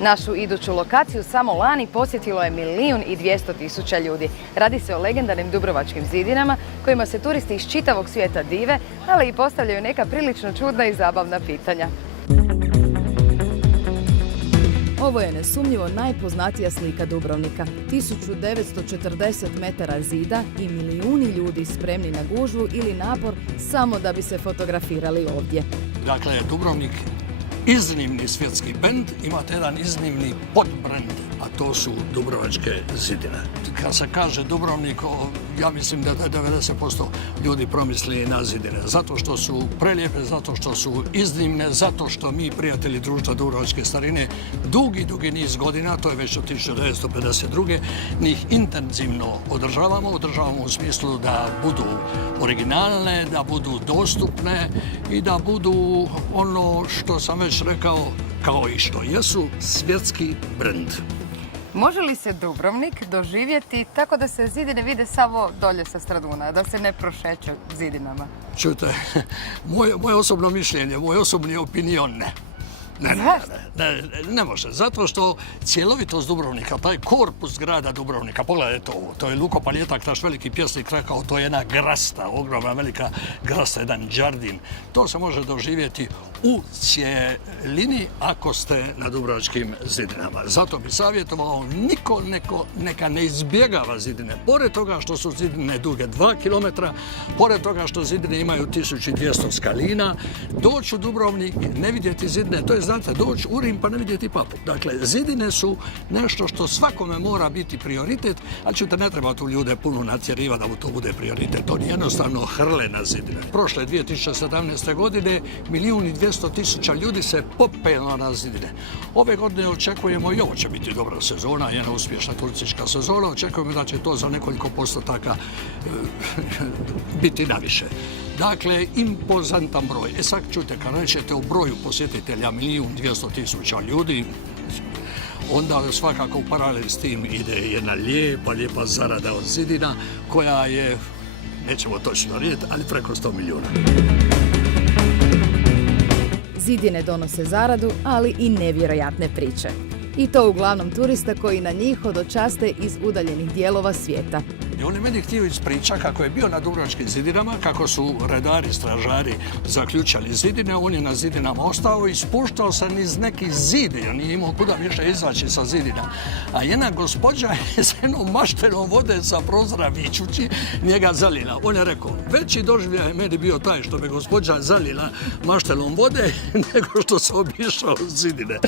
Našu iduću lokaciju samo lani posjetilo je 1.200.000 ljudi. Radi se o legendarnim dubrovačkim zidinama kojima se turisti iz čitavog svijeta dive, ali i postavljaju neka prilično čudna i zabavna pitanja. Ovo je nesumnjivo najpoznatija slika Dubrovnika. 1940 metara zida i milijuni ljudi spremni na gužvu ili napor samo da bi se fotografirali ovdje. Dakle, Dubrovnik iznimni svjetski bend, imate jedan iznimni podbrend, a to su Dubrovačke zidine. Kad se kaže Dubrovnik, ja mislim da 90% ljudi promisli na zidine. Zato što su prelijepe, zato što su iznimne, zato što mi, prijatelji društva Dubrovačke starine, dugi niz godina, to je već od 1952. njih intenzivno održavamo u smislu da budu originalne, da budu dostupne i da budu ono što sam već rekao, kao i što jesu, svjetski brend. Može li se Dubrovnik doživjeti tako da se zidine vide samo dolje sa Straduna, da se ne prošeće zidinama? Čujte, moje osobno mišljenje, moj osobni opinion ne. Ne može. Zato što cjelovitost Dubrovnika, taj korpus grada Dubrovnika, pogledajte ovo, to je Luko Paljetak, naš veliki pjesnik, rekao, to je jedna grasta, ogromna velika grasta, jedan džardin. To se može doživjeti u cijelini ako ste na Dubrovačkim zidinama. Zato bi savjetovao neka ne izbjegava zidine. Pored toga što su zidine duge 2 km, pored toga što zidine imaju 1200 skalina, doći u Dubrovnik, ne vidjeti zidine, to je, znate, doći u Rim pa ne vidjeti papu. Dakle, zidine su nešto što svakome mora biti prioritet, ali ćete, ne treba tu ljude puno natjerivati da mu to bude prioritet. Oni jednostavno hrle na zidine. Prošle 2017. godine 1.200.000 ljudi se popelo na zidine. Ove godine očekujemo, i ovo će biti dobra sezona, jedna uspješna turistička sezona, očekujemo da će to za nekoliko postotaka biti naviše. Dakle, impozantan broj. Sad čujte, kad rećete u broju posjetitelja 1.200.000 ljudi, onda svakako u paralel s tim ide jedna lijepa zarada od zidina, koja je, nećemo točno vidjeti, ali preko 100 milijuna. Zidine donose zaradu, ali i nevjerojatne priče. I to uglavnom turista koji na njih hodočaste iz udaljenih dijelova svijeta. I on je meni htio ispričati kako je bio na Dubrovačkim zidinama, kako su redari, stražari zaključali zidine, on je na zidinama ostao i spuštao se niz neki zid, jer nije imao kuda više izaći sa zidina. A jedna gospođa je s jednom maštenom vode sa prozora vičući njega zalila. On je rekao, veći doživljaj meni bio taj što me gospođa zalila maštelom vode nego što se obišao zidine.